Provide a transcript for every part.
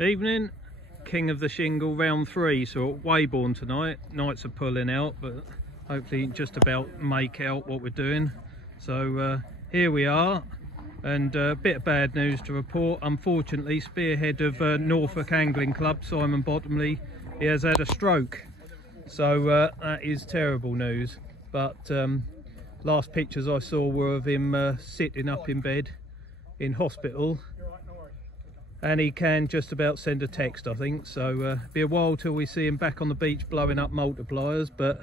Evening, king of the shingle, round 3. So at Weybourne tonight. Nights are pulling out, but hopefully just about make out what we're doing. So here we are, and a bit of bad news to report. Unfortunately, spearhead of Norfolk Angling Club, Simon Bottomley, he has had a stroke. So that is terrible news. But last pictures I saw were of him sitting up in bed in hospital. And he can just about send a text, I think. So it'll be a while till we see him back on the beach blowing up multipliers. But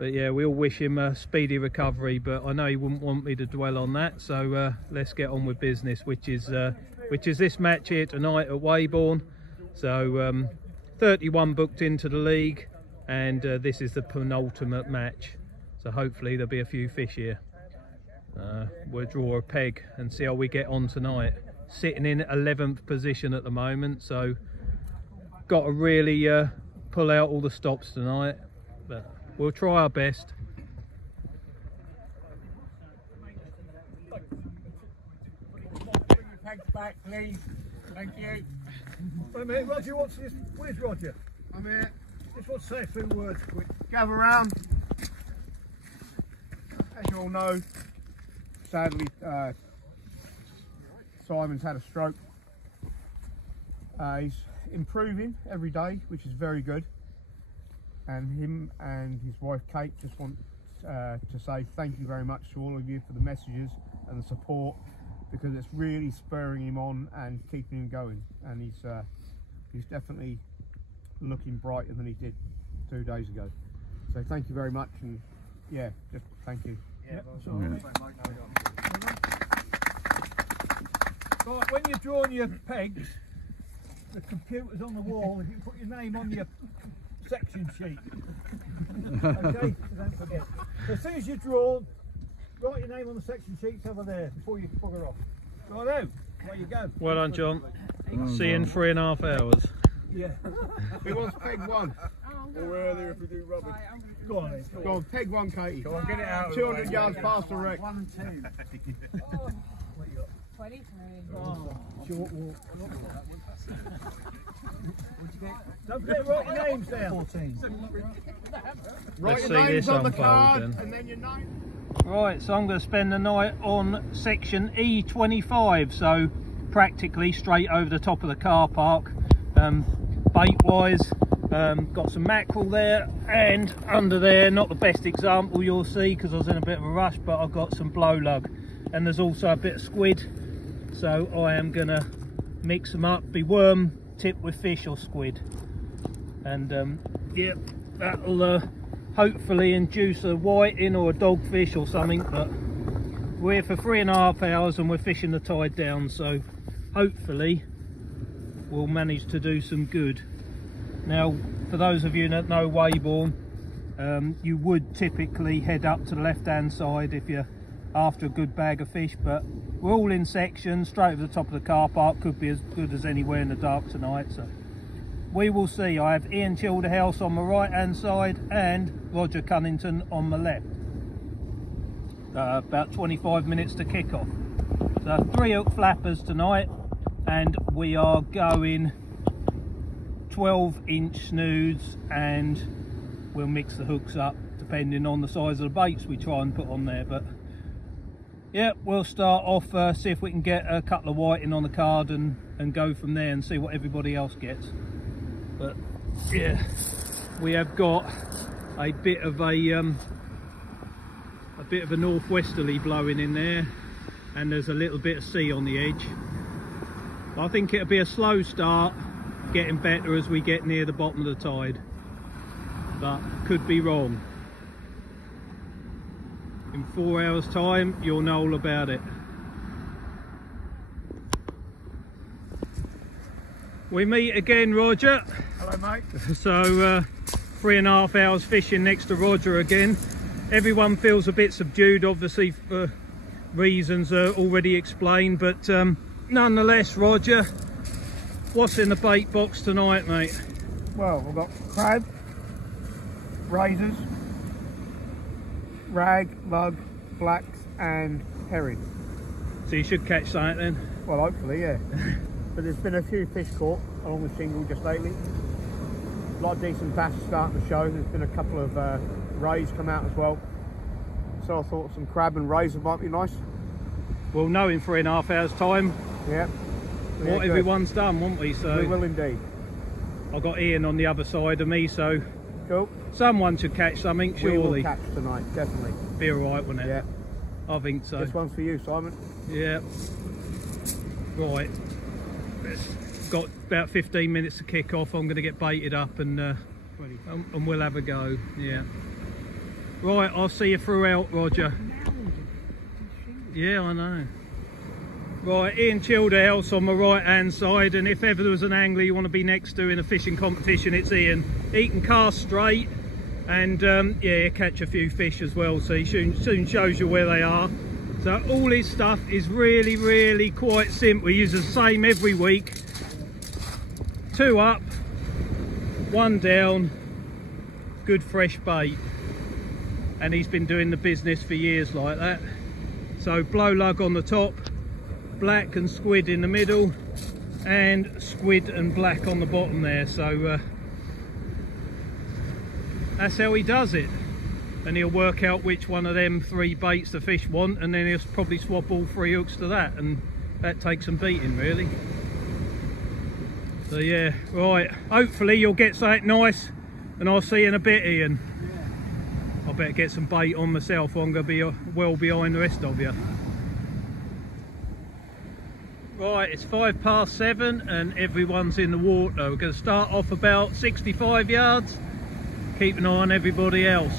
yeah, we all wish him a speedy recovery. But I know he wouldn't want me to dwell on that. So let's get on with business, which is this match here tonight at Weybourne. So 31 booked into the league, and this is the penultimate match. So hopefully there'll be a few fish here. We'll draw a peg and see how we get on tonight. Sitting in 11th position at the moment, so got to really pull out all the stops tonight, but we'll try our best. Bring your pegs back, please. Thank you. Wait a minute, Roger, what's this? Where's Roger? I'm here. Just want to say a few words quick. Gather round. As you all know, sadly, Simon's had a stroke. He's improving every day, which is very good. And him and his wife Kate just want to say thank you very much to all of you for the messages and the support, because it's really spurring him on and keeping him going. And he's definitely looking brighter than he did 2 days ago. So thank you very much, and yeah, just thank you. Yeah, right, when you're drawing your pegs, the computer's on the wall. If you put your name on your section sheet, okay? So don't forget. So as soon as you draw, write your name on the section sheets over there before you bugger off. Right out. There you go. Well done, John. See you in 3.5 hours. Yeah. Who wants peg one? Or earlier if we do rubbish. Go on then. Go on, peg one, Katie. Go on, get it out. 200 yards past the wreck. 1 and 2. What you got? 23. Oh, short walk. Don't forget to write your names down. 14. Write Let's your see names this on the unfold card, then. and then your name. Right, so I'm going to spend the night on section E25, so practically straight over the top of the car park. Bait wise, got some mackerel there, and under there, not the best example you'll see because I was in a bit of a rush, but I've got some blow lug, and there's also a bit of squid. So I am going to mix them up, be worm tipped with fish or squid, and yeah, that'll hopefully induce a whiting or a dogfish or something. But we're here for 3.5 hours and we're fishing the tide down, so hopefully we'll manage to do some good. Now, for those of you that know Weybourne, you would typically head up to the left hand side if you're after a good bag of fish, but we're all in sections straight over the top of the car park. Could be as good as anywhere in the dark tonight, so we will see. I have Ian Childerhouse on my right hand side and Roger Cunnington on my left. About 25 minutes to kick off. So 3 hook flappers tonight, and we are going 12-inch snoods, and we'll mix the hooks up depending on the size of the baits we try and put on there. But yeah, we'll start off, see if we can get a couple of whiting on the card and go from there and see what everybody else gets. But yeah, we have got a bit of a northwesterly blowing in there, and there's a little bit of sea on the edge. I think it'll be a slow start, getting better as we get near the bottom of the tide, but could be wrong. In 4 hours time you'll know all about it. We meet again, Roger. Hello, mate. So 3.5 hours fishing next to Roger again. Everyone feels a bit subdued, obviously for reasons already explained, but nonetheless, Roger, what's in the bait box tonight, mate? Well, we've got crab, razors, rag, lug, blacks and herring. So you should catch something then. Well, hopefully, yeah. but there's been a few fish caught along the shingle just lately. A lot of decent bass starting to show. There's been a couple of rays come out as well. So I thought some crab and rays might be nice. We'll know in 3.5 hours time. Yeah. What everyone's done, won't we? So we will indeed. I've got Ian on the other side of me, so cool. Someone should catch something, surely. We will catch tonight, definitely. Be alright, won't it? Yeah. I think so. This one's for you, Simon. Yeah. Right. Got about 15 minutes to kick off. I'm going to get baited up and we'll have a go. Yeah. Right, I'll see you throughout, Roger. Yeah, I know. Right, Ian Childerhouse on my right hand side, and if ever there was an angler you want to be next to in a fishing competition, it's Ian. He can cast straight and yeah, catch a few fish as well, so he soon shows you where they are. So all his stuff is really quite simple. He uses the same every week. 2 up, 1 down, good fresh bait. And he's been doing the business for years like that. So blow lug on the top, black and squid in the middle, and squid and black on the bottom there. So that's how he does it. And he'll work out which one of them 3 baits the fish want, and then he'll probably swap all 3 hooks to that, and that takes some beating really. So yeah, right, hopefully you'll get something nice, and I'll see you in a bit, Ian. I better get some bait on myself, or I'm going to be well behind the rest of you. Right, it's 7:05 and everyone's in the water. We're going to start off about 65 yards, keep an eye on everybody else.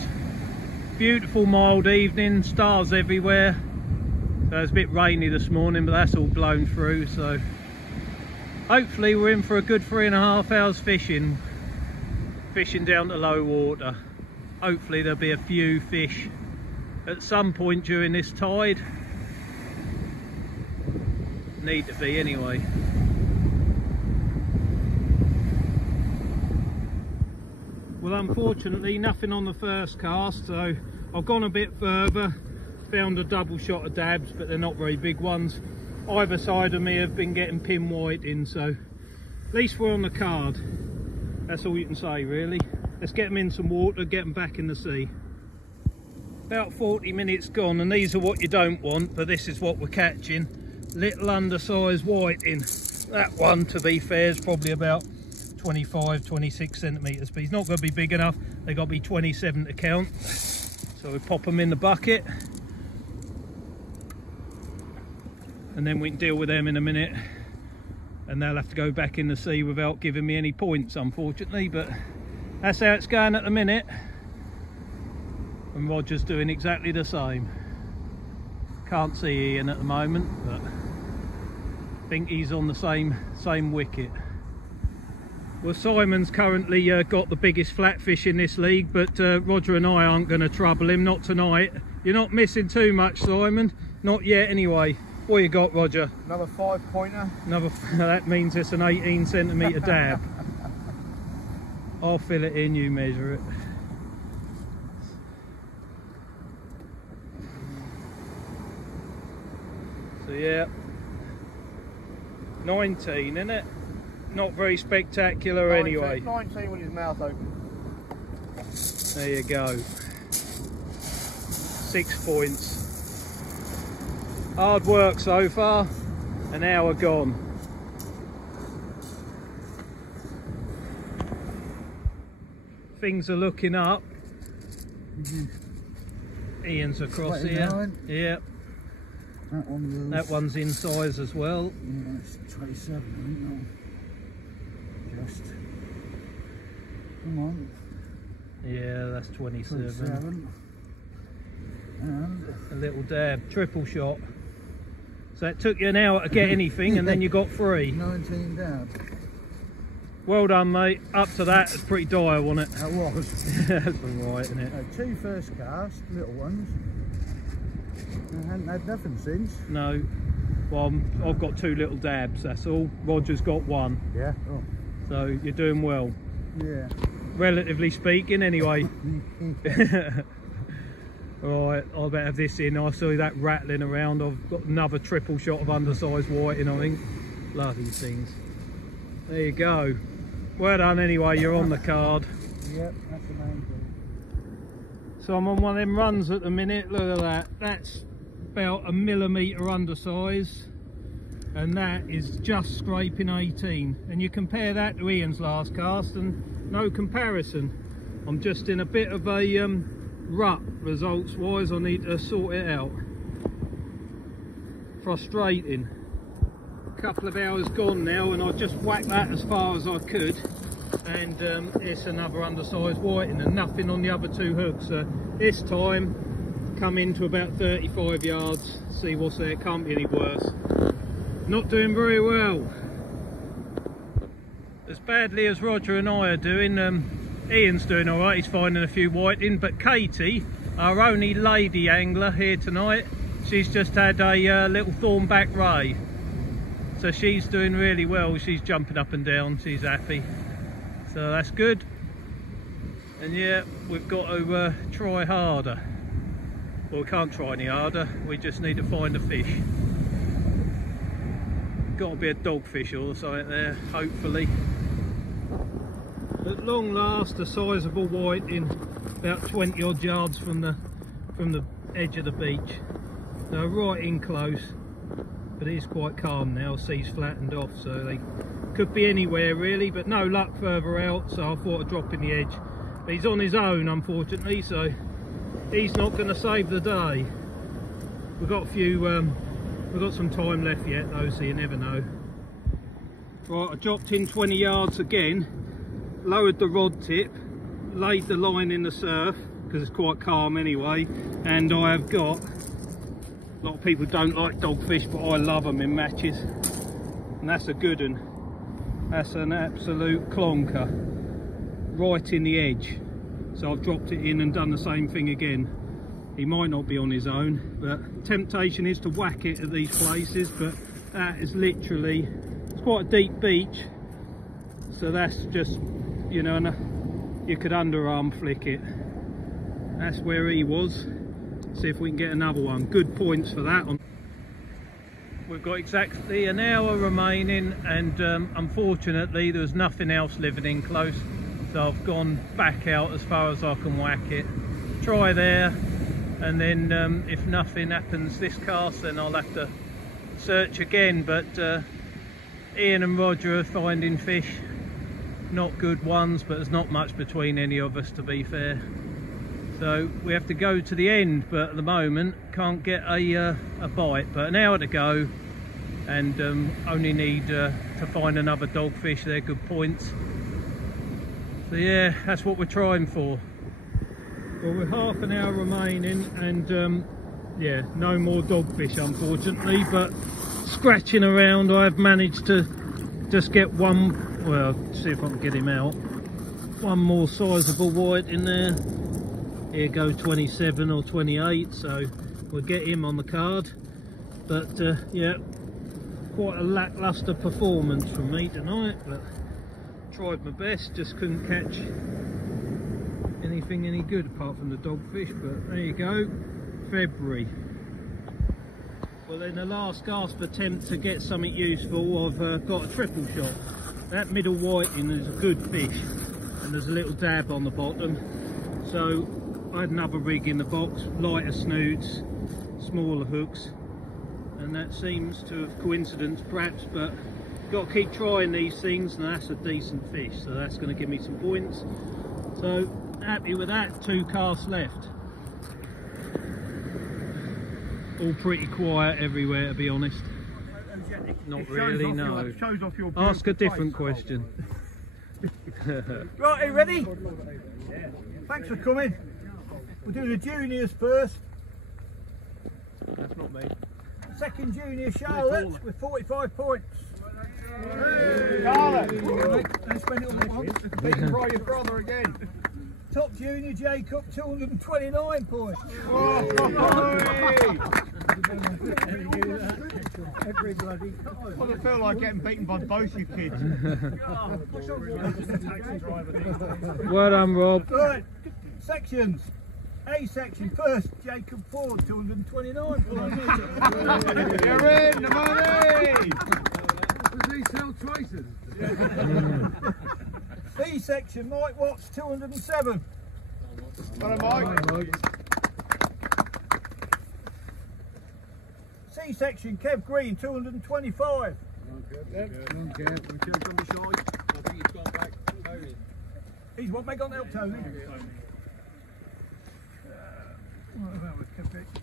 Beautiful mild evening, stars everywhere. So it's a bit rainy this morning, but that's all blown through, so hopefully we're in for a good 3.5 hours fishing down to low water. Hopefully there'll be a few fish at some point during this tide. Need to be anyway. Well, unfortunately nothing on the first cast, so I've gone a bit further, found a double shot of dabs, but they're not very big ones. Either side of me have been getting pin white in, so at least we're on the card. That's all you can say really. Let's get them in some water, get them back in the sea. About 40 minutes gone, and these are what you don't want, but this is what we're catching. Little undersized whiting. That one, to be fair, is probably about 25-26 centimetres, but he's not going to be big enough. They've got to be 27 to count. So we pop them in the bucket, and then we can deal with them in a minute, and they'll have to go back in the sea without giving me any points, unfortunately, but that's how it's going at the minute. And Roger's doing exactly the same. Can't see Ian at the moment, but I think he's on the same wicket. Well, Simon's currently got the biggest flatfish in this league, but Roger and I aren't going to trouble him, not tonight. You're not missing too much, Simon. Not yet anyway. What you got, Roger? Another 5-pointer. That means it's an 18 centimetre dab. I'll fill it in, you measure it. So yeah, 19, isn't it? Not very spectacular 19, anyway. 19 with his mouth open. There you go. 6 points. Hard work so far, an hour gone. Things are looking up. Ian's across here. Yeah. That one's in size as well. Yeah, it's 27, just. Come on. Yeah, that's 27. 27. And a little dab, triple shot. So it took you an hour to get anything, and then you got 3. 19 down. Well done, mate. Up to that, it's pretty dire, wasn't it? That was. That's alright, isn't it? 2 first cast, little ones. I hadn't had nothing since. No. Well, I've got 2 little dabs, that's all. Roger's got 1. Yeah. Oh. So you're doing well. Yeah. Relatively speaking, anyway. Right, I better have this in. I saw that rattling around. I've got another triple shot of undersized whiting, I think. Bloody things. There you go. Well done anyway, you're on the card. Yep, that's amazing. So I'm on one of them runs at the minute. Look at that. That's about a millimetre undersize, and that is just scraping 18. And you compare that to Ian's last cast and no comparison. I'm just in a bit of a rut results wise. I need to sort it out. Frustrating. A couple of hours gone now and I just whacked that as far as I could, and it's another undersized whiting and nothing on the other two hooks. This time come into about 35 yards, see what's there. Can't be any worse. Not doing very well. As badly as Roger and I are doing, Ian's doing alright, he's finding a few whiting, but Katie, our only lady angler here tonight, she's just had a little thornback ray. So she's doing really well, she's jumping up and down, she's happy. So that's good. And yeah, we've got to try harder. Well, we can't try any harder, we just need to find a fish. Got to be a dogfish or something there, hopefully. At long last, a sizable whiting, about 20 odd yards from the edge of the beach. So right in close, but it is quite calm now, sea's flattened off, so they could be anywhere really, but no luck further out, so I thought I'd drop in the edge. But he's on his own unfortunately, so he's not going to save the day. We've got a few, we've got some time left yet though, so you never know. Right, I dropped in 20 yards again, lowered the rod tip, laid the line in the surf, because it's quite calm anyway, and I have got, a lot of people don't like dogfish, but I love them in matches, and that's a good one. That's an absolute clonker, right in the edge. So I've dropped it in and done the same thing again. He might not be on his own, but temptation is to whack it at these places, but that is literally, it's quite a deep beach, so that's just, you know, you could underarm flick it. That's where he was. See if we can get another one. Good points for that one. We've got exactly an hour remaining, and unfortunately there's nothing else living in close, so I've gone back out as far as I can whack it. Try there, and then if nothing happens this cast, then I'll have to search again. But Ian and Roger are finding fish, not good ones, but there's not much between any of us, to be fair. So we have to go to the end, but at the moment can't get a bite. But an hour to go, and only need to find another dogfish. They're good points. So yeah, that's what we're trying for. Well, we're half an hour remaining, and yeah, no more dogfish unfortunately, but scratching around I've managed to just get one, well, see if I can get him out, one more sizable white in there. Here go 27 or 28, so we'll get him on the card. But yeah, quite a lacklustre performance from me tonight, but tried my best, just couldn't catch anything any good apart from the dogfish. But there you go, February. Well, in the last gasp attempt to get something useful, I've got a triple shot. That middle whiting is a good fish, and there's a little dab on the bottom. So I had another rig in the box, lighter snoods, smaller hooks, and that seems to have coincidence perhaps, but got to keep trying these things, and that's a decent fish, so that's going to give me some points. So happy with that. 2 casts left. All pretty quiet everywhere, to be honest. Not really, no. Ask a different question. Right, are you ready? Thanks for coming. We'll do the juniors first. That's not me. Second junior Charlotte with 45 points. Charlotte! Don't spend it all at once. Beaten by your brother again. Top junior Jacob, 229 points. Every bloody I feel like getting beaten by both you kids. Well done, Rob. Right, sections. A section first, Jacob Ford, 229 points. You're in the money! they sell traitors? B section, Mike Watts, 207. Well done, Mike. C section, Kev Green, 225. He's what, mate, got help Tony?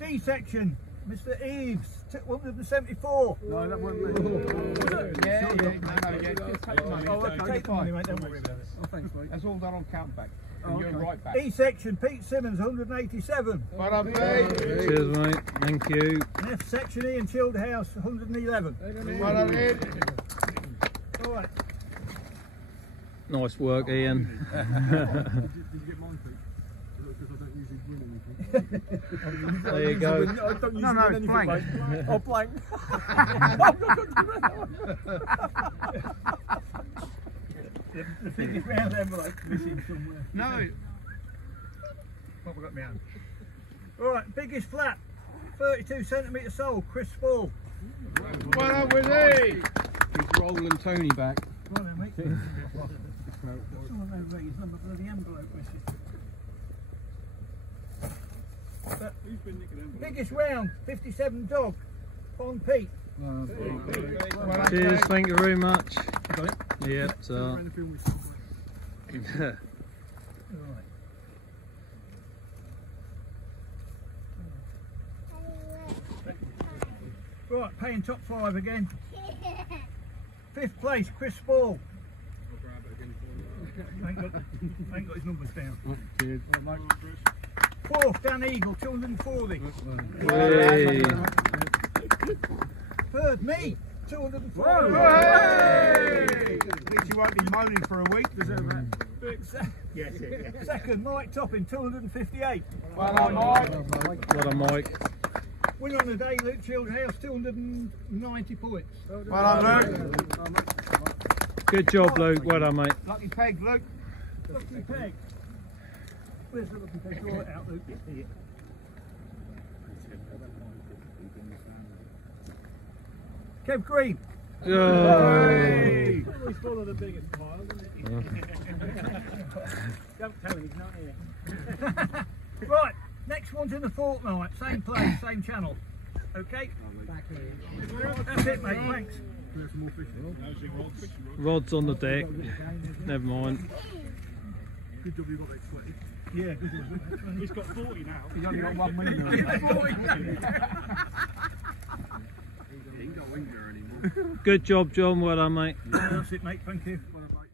D section, Mr. Eves, 174. No, that wasn't me. Yeah, no, Oh, okay, take the money, mate, don't worry about it. Oh, thanks, mate. That's all done on count back. And you're right back. E section, Pete Simmons, 187. Well done, mate. Cheers, mate. Thank you. And F section, Ian Childerhouse, 111. Well done, Ian. All right. Nice work, Ian. Did you get mine, Pete? Because I don't usually win anything. There you go. I don't usually No, win anything, blank. mate. Oh, blank. The biggest round envelope missing somewhere. No. What have I got in my hand? Alright, biggest flat, 32 centimetre sole, Chris Spall. Well done, Wizzy. He's rolling Tony back. Come on then, mate. Someone over there, he's on the bloody envelope missing. Who's been nicking envelopes? Biggest round, 57 dog, Pond Pete. Well done, Cheers, mate. thank you very much. Got it? Yep, so. Around the film with Right. Right, paying top 5 again. 5th place, Chris Spall. Ain't got his numbers down. Cheers. 4th, Dan Eagle, 240. Hey. 3rd, me, 240. Hey! At least you won't be moaning for a week. Yes, 2nd, Mike Topping, 258. Well done, Mike. What a Mike. Winner on the day, Luke Childerhouse, 290 points. Well done, Luke. Good job, Luke. Well done, mate. Lucky peg, Luke. Lucky peg. Where's the lucky peg? Draw it out, Luke. Here. Kev Green. Oh. Hey! Always follow the biggest pile, isn't it? Don't tell him he's not here. Right, next one's in the fortnight. Same place, same channel. Okay? Back here. That's it, mate. Thanks. Rod's on the deck. Never mind. Good job you got it sweaty. Yeah, good one. He's got 40 now. He's only got 1 million. He ain't got winger anymore. Good job, John. Well done, mate. That's it, mate. Thank you. Well, mate.